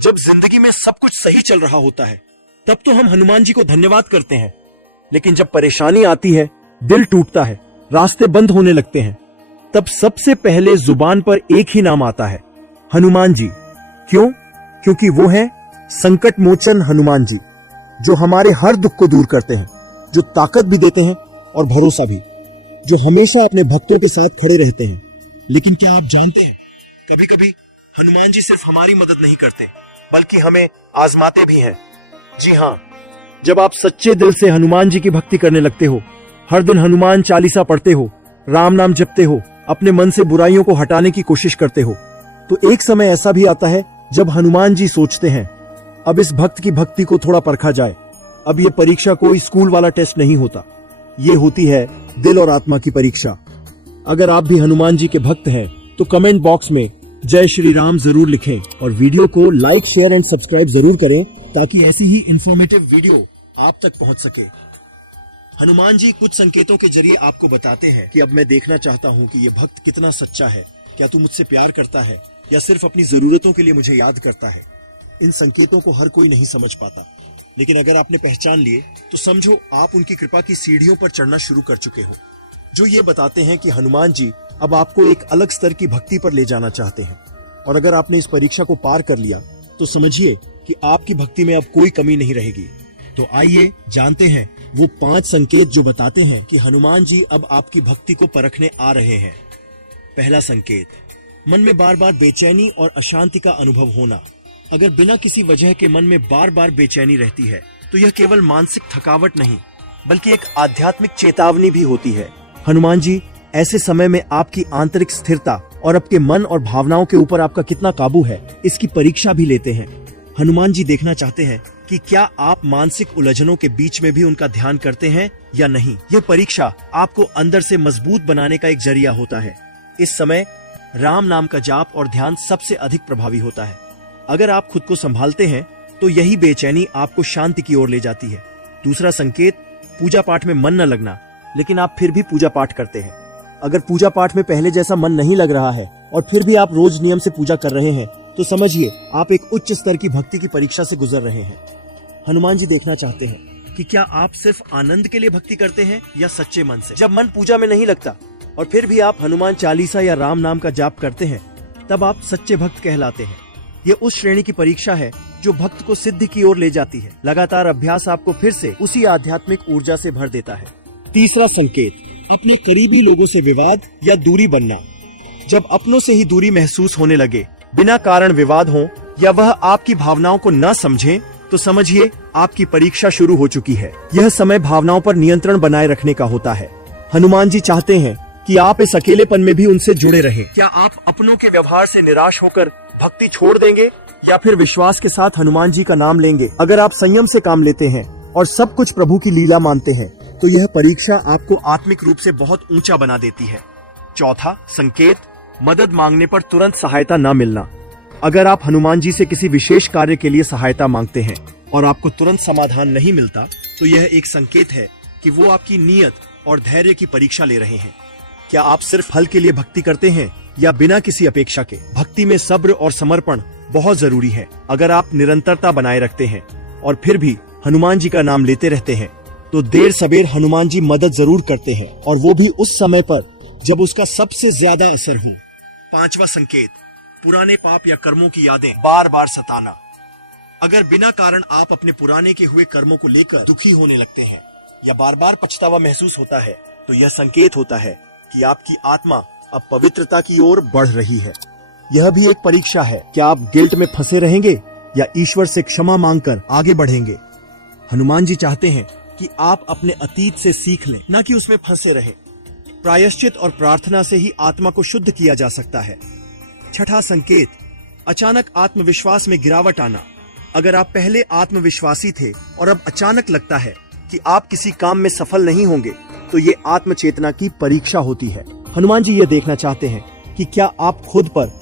जब जिंदगी में सब कुछ सही चल रहा होता है तब तो हम हनुमान जी को धन्यवाद करते हैं, लेकिन जब परेशानी आती है, दिल टूटता है, रास्ते बंद होने लगते हैं, तब सबसे पहले जुबान पर एक ही नाम आता है, हनुमान जी। क्यों? क्योंकि वो है संकट मोचन हनुमान जी, जो हमारे हर दुख को दूर करते हैं, जो ताकत भी देते हैं और भरोसा भी, जो हमेशा अपने भक्तों के साथ खड़े रहते हैं। लेकिन क्या आप जानते हैं, कभी कभी हनुमान जी सिर्फ हमारी मदद नहीं करते, बल्कि हमें आजमाते भी हैं। जी हाँ, जब आप सच्चे दिल से हनुमान जी की भक्ति करने लगते हो, हर दिन हनुमान चालीसा पढ़ते हो, राम नाम जपते हो, अपने मन से बुराइयों को हटाने की कोशिश करते हो, तो एक समय ऐसा भी आता है जब हनुमान जी सोचते हैं, अब इस भक्त की भक्ति को थोड़ा परखा जाए। अब ये परीक्षा कोई स्कूल वाला टेस्ट नहीं होता, ये होती है दिल और आत्मा की परीक्षा। अगर आप भी हनुमान जी के भक्त हैं तो कमेंट बॉक्स में जय श्री राम जरूर लिखें और वीडियो को लाइक, शेयर एंड सब्सक्राइब जरूर करें, ताकि ऐसी ही इंफॉर्मेटिव वीडियो आप तक पहुंच सके। हनुमान जी कुछ संकेतों के जरिए आपको बताते हैं कि अब मैं देखना चाहता हूं कि ये भक्त कितना सच्चा है। क्या तू मुझसे प्यार करता है या सिर्फ अपनी जरूरतों के लिए मुझे याद करता है। इन संकेतों को हर कोई नहीं समझ पाता, लेकिन अगर आपने पहचान लिए तो समझो आप उनकी कृपा की सीढ़ियों पर चढ़ना शुरू कर चुके हो, जो ये बताते हैं कि हनुमान जी अब आपको एक अलग स्तर की भक्ति पर ले जाना चाहते हैं। और अगर आपने इस परीक्षा को पार कर लिया तो समझिए कि आपकी भक्ति में अब कोई कमी नहीं रहेगी। तो आइए जानते हैं वो 5 संकेत जो बताते हैं कि हनुमान जी अब आपकी भक्ति को परखने आ रहे हैं। पहला संकेत, मन में बार बार बेचैनी और अशांति का अनुभव होना। अगर बिना किसी वजह के मन में बार बार बेचैनी रहती है तो यह केवल मानसिक थकावट नहीं, बल्कि एक आध्यात्मिक चेतावनी भी होती है। हनुमान जी ऐसे समय में आपकी आंतरिक स्थिरता और आपके मन और भावनाओं के ऊपर आपका कितना काबू है, इसकी परीक्षा भी लेते हैं। हनुमान जी देखना चाहते हैं कि क्या आप मानसिक उलझनों के बीच में भी उनका ध्यान करते हैं या नहीं। यह परीक्षा आपको अंदर से मजबूत बनाने का एक जरिया होता है। इस समय राम नाम का जाप और ध्यान सबसे अधिक प्रभावी होता है। अगर आप खुद को संभालते हैं तो यही बेचैनी आपको शांति की ओर ले जाती है। दूसरा संकेत, पूजा पाठ में मन न लगना, लेकिन आप फिर भी पूजा पाठ करते हैं। अगर पूजा पाठ में पहले जैसा मन नहीं लग रहा है और फिर भी आप रोज नियम से पूजा कर रहे हैं तो समझिए आप एक उच्च स्तर की भक्ति की परीक्षा से गुजर रहे हैं। हनुमान जी देखना चाहते हैं कि क्या आप सिर्फ आनंद के लिए भक्ति करते हैं या सच्चे मन से। जब मन पूजा में नहीं लगता और फिर भी आप हनुमान चालीसा या राम नाम का जाप करते हैं, तब आप सच्चे भक्त कहलाते हैं। ये उस श्रेणी की परीक्षा है जो भक्त को सिद्धि की ओर ले जाती है। लगातार अभ्यास आपको फिर से उसी आध्यात्मिक ऊर्जा से भर देता है। तीसरा संकेत, अपने करीबी लोगों से विवाद या दूरी बनना। जब अपनों से ही दूरी महसूस होने लगे, बिना कारण विवाद हो या वह आपकी भावनाओं को न समझें, तो समझिए आपकी परीक्षा शुरू हो चुकी है। यह समय भावनाओं पर नियंत्रण बनाए रखने का होता है। हनुमान जी चाहते हैं कि आप इस अकेलेपन में भी उनसे जुड़े रहें। क्या आप अपनों के व्यवहार से निराश होकर भक्ति छोड़ देंगे या फिर विश्वास के साथ हनुमान जी का नाम लेंगे। अगर आप संयम से काम लेते हैं और सब कुछ प्रभु की लीला मानते हैं तो यह परीक्षा आपको आत्मिक रूप से बहुत ऊंचा बना देती है। चौथा संकेत, मदद मांगने पर तुरंत सहायता न मिलना। अगर आप हनुमान जी से किसी विशेष कार्य के लिए सहायता मांगते हैं और आपको तुरंत समाधान नहीं मिलता, तो यह एक संकेत है कि वो आपकी नीयत और धैर्य की परीक्षा ले रहे हैं। क्या आप सिर्फ फल के लिए भक्ति करते हैं या बिना किसी अपेक्षा के। भक्ति में सब्र और समर्पण बहुत जरूरी है। अगर आप निरंतरता बनाए रखते हैं और फिर भी हनुमान जी का नाम लेते रहते हैं तो देर सबेर हनुमान जी मदद जरूर करते हैं, और वो भी उस समय पर जब उसका सबसे ज्यादा असर हो। पांचवा संकेत, पुराने पाप या कर्मों की यादें बार बार सताना। अगर बिना कारण आप अपने पुराने के हुए कर्मों को लेकर दुखी होने लगते हैं या बार बार पछतावा महसूस होता है, तो यह संकेत होता है कि आपकी आत्मा अब पवित्रता की ओर बढ़ रही है। यह भी एक परीक्षा है, क्या आप गिल्ट में फंसे रहेंगे या ईश्वर से क्षमा मांगकर आगे बढ़ेंगे। हनुमान जी चाहते हैं कि आप अपने अतीत से सीख लें, न कि उसमें फंसे रहें। प्रायश्चित और प्रार्थना से ही आत्मा को शुद्ध किया जा सकता है। छठा संकेत, अचानक आत्मविश्वास में गिरावट आना। अगर आप पहले आत्मविश्वासी थे और अब अचानक लगता है कि आप किसी काम में सफल नहीं होंगे, तो ये आत्मचेतना की परीक्षा होती है। हनुमान जी ये देखना चाहते हैं कि क्या आप खुद पर